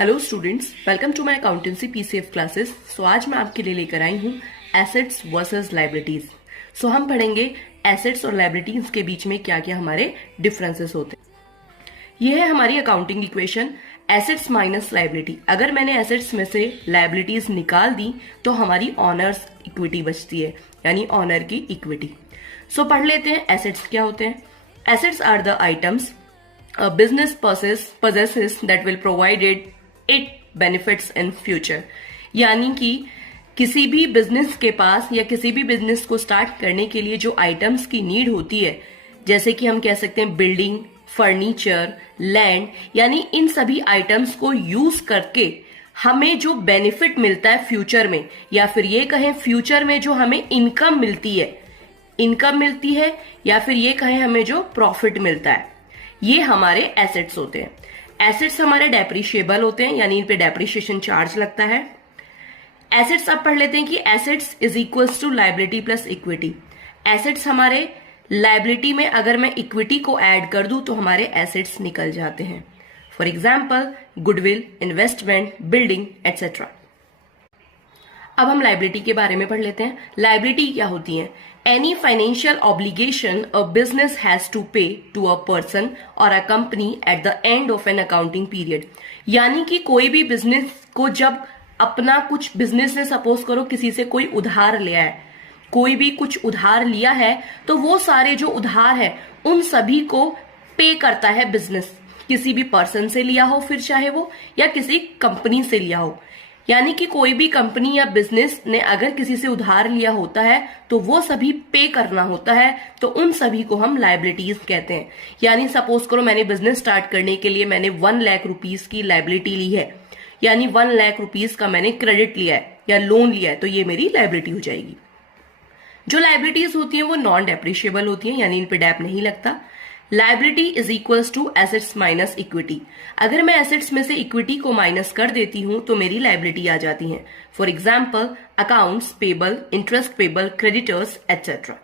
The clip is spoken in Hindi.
Hello students, welcome to my accountancy PCF classes. So आज मैं आपके लिए लेकर आई हूँ एसेट्स वर्सेस लाइबिलिटीज। सो हम पढ़ेंगे एसेट्स और लाइबिलिटीज के बीच में क्या क्या हमारे डिफरेंसेस होते हैं। यह है हमारी accounting equation, assets minus liability. अगर मैंने एसेट्स में से लाइबिलिटीज निकाल दी तो हमारी ऑनर्स इक्विटी बचती है, यानी ऑनर की इक्विटी। सो पढ़ लेते हैं एसेट्स क्या होते हैं। Assets are the items a business possesses that will provide it benefits in future। यानी कि किसी भी बिजनेस के पास या किसी भी बिजनेस को स्टार्ट करने के लिए जो आइटम्स की नीड होती है, जैसे कि हम कह सकते हैं बिल्डिंग, फर्नीचर, लैंड, यानी इन सभी आइटम्स को यूज करके हमें जो बेनिफिट मिलता है फ्यूचर में, या फिर ये कहें फ्यूचर में जो हमें इनकम मिलती है या फिर ये कहें हमें जो प्रॉफिट मिलता है, ये हमारे एसेट्स होते हैं। एसेट्स हमारे डेप्रिशिएबल होते हैं, यानी इन पे डेप्रिशिएशन चार्ज लगता है। एसेट्स अब पढ़ लेते हैं कि assets is equals to liability plus equity. Assets हमारे लाइबिलिटी में अगर मैं इक्विटी को ऐड कर दूं तो हमारे एसेट्स निकल जाते हैं। For example goodwill, investment, building etcetera. अब हम लाइबिलिटी के बारे में पढ़ लेते हैं। लाइबिलिटी क्या होती है? Any financial obligation a business has to pay to a person और a company at the end of an accounting period. यानी कि कोई भी बिजनेस को जब अपना कुछ बिजनेस ने सपोज करो किसी से कोई उधार लिया है, कोई भी कुछ उधार लिया है, तो वो सारे जो उधार है उन सभी को पे करता है बिजनेस। किसी भी पर्सन से लिया हो, फिर चाहे वो, या किसी कंपनी से लिया हो। यानी कि कोई भी कंपनी या बिजनेस ने अगर किसी से उधार लिया होता है तो वो सभी पे करना होता है, तो उन सभी को हम लाइबिलिटीज कहते हैं। यानी सपोज करो मैंने बिजनेस स्टार्ट करने के लिए मैंने 1 लाख रुपीज की लाइबिलिटी ली है, यानी 1 लाख रुपीज का मैंने क्रेडिट लिया है या लोन लिया है, तो ये मेरी लाइबिलिटी हो जाएगी। जो लाइबिलिटीज होती हैं वो नॉन डेप्रिशिएबल होती हैं, यानी इन पे डेप नहीं लगता। Liability is equals to assets minus equity. अगर मैं एसेट्स में से इक्विटी को माइनस कर देती हूं तो मेरी लाइबिलिटी आ जाती है। For example accounts payable, interest payable, creditors etcetera.